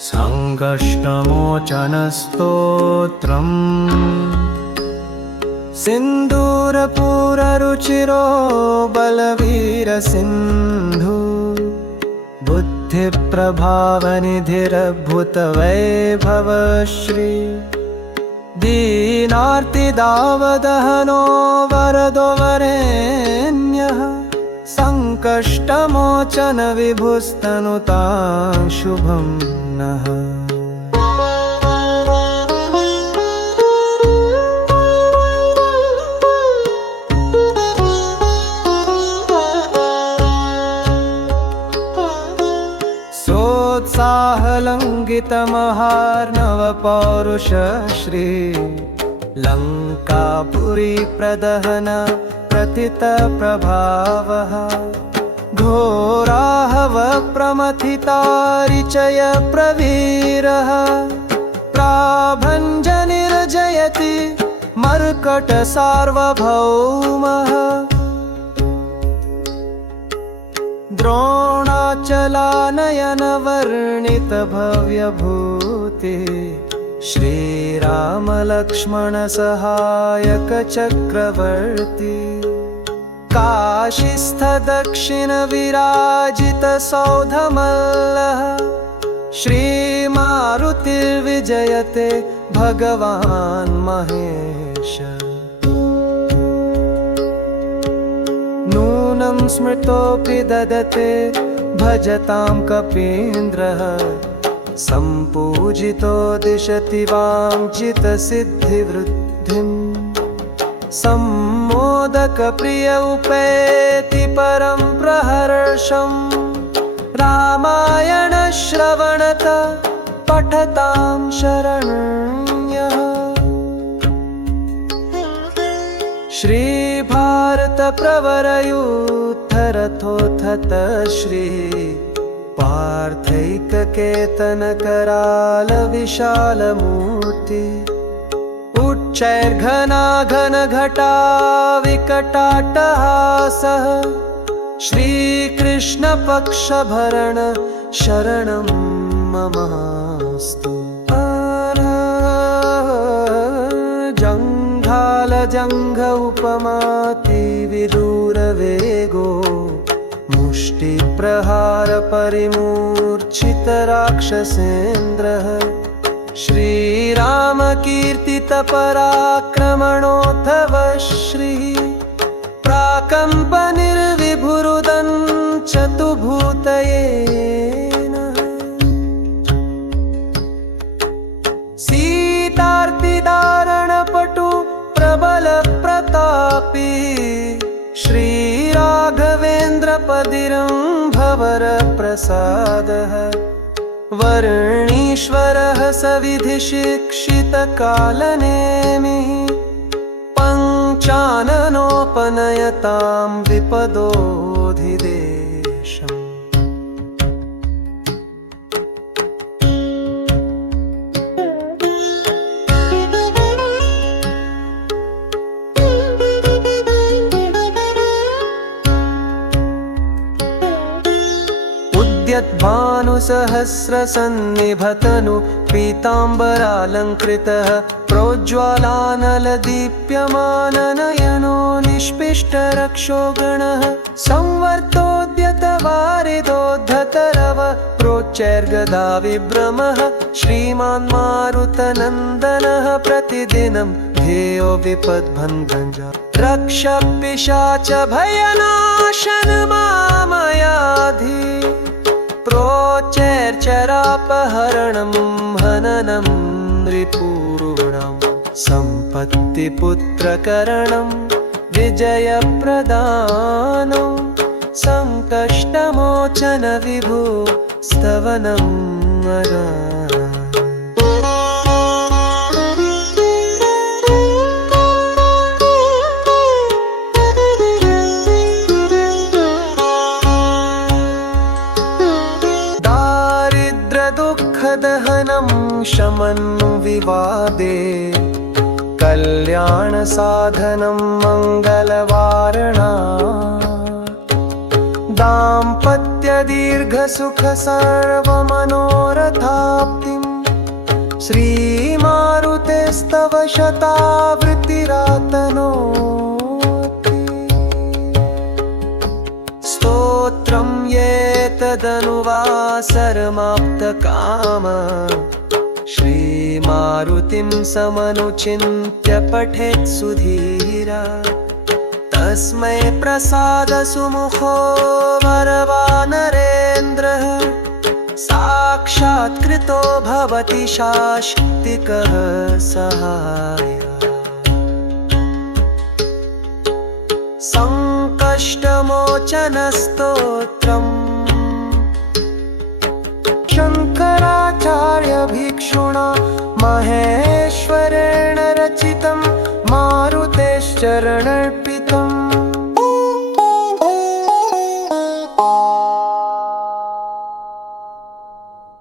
सङ्कष्टमोचनस्तोत्रम् सिन्दूरपूररुचिरो बलवीरसिन्धु बुद्धिप्रभावनिधिरद्भुतवैभवश्री दीनार्तिदावदहनो वरदो वरेण्यः सङ्कष्टमोचन विभुस्तनुतां शुभं नः। सोत्साहलङ्घितमहार्णवपौरुष श्री लङ्कापुरी प्रदहन प्रथितप्रभावः घोराहव प्रमथितारिचय प्रवीरः प्राभञ्जनिर्जयति मर्कटसार्वभौमः द्रोणाचलानयनवर्णितभव्यभूति श्रीरामलक्ष्मणसहायक चक्रवर्ती काशीस्थदक्षिणविराजितसौधमल्लः श्रीमारुतिर्विजयते भगवान् महेश नूनं स्मृतोऽपि ददते भजतां कपीन्द्रः सम्पूजितो दिशति वाञ्छितसिद्धिवृद्धिम् सम्मोदकप्रिय उपेति परं प्रहर्षम् रामायणश्रवणत पठतां शरण्यः श्रीभारतप्रवरयूथरथोऽथ श्री पार्थैककेतनकरालविशालमूर्ति उच्चैर्घनाघनघटा विकटाट्टहासः श्रीकृष्णपक्षभरण शरणं ममास्तु। जङ्घालजङ्घ उपमातिविदूरवेगो मुष्टिप्रहारपरिमूर्छितराक्षसेन्द्रः श्रीरामकीर्तितपराक्रमणोऽथव श्रीः प्राकम्पनिर्विभुरुदन् चतुभूतयेन सीतार्तिदारणपटु प्रबलप्रतापी श्रीराघवेन्द्रपदिरम्भवरप्रसादः वर्णीश्वरः सविधिशिक्षितकालनेमिः पञ्चाननोपनयतां विपदोऽधिदेशम्। यद्भानुसहस्रसन्निभतनु पीताम्बरालङ्कृतः प्रोज्ज्वलानलदीप्यमाननयनो निष्पिष्टरक्षोगणः संवर्तोद्यतवारिदोद्धतरव प्रोच्चैर्गदा विभ्रमः श्रीमान् मारुतनन्दनः प्रतिदिनं ध्येयो विपद्भञ्जनः रक्ष पिशाच भयनाशनमामयाधि प्रोच्चैर्चरापहरणं हननं नृपूरुणां सम्पत्तिपुत्रकरणं विजयप्रदानं सङ्कष्टमोचन विभो स्तवनं वरा। दुःखदहनं शमन् विवादे कल्याणसाधनं मङ्गलवारणा दाम्पत्यदीर्घसुख सर्वमनोरथा श्रीमारुतेस्तव शतावृत्तिरातनोति स्तोत्रं येतदनुवासरमाप्तकाम श्रीमारुतिं समनुचिन्त्य पठेत् सुधीरा तस्मै प्रसादसुमुखो वरवानरेन्द्रः साक्षात्कृतो भवति शाश्वतिकः सहायः सङ्कष्टमोचनस्तोत्रम् शङ्कराचार्यभिक्षुणा महे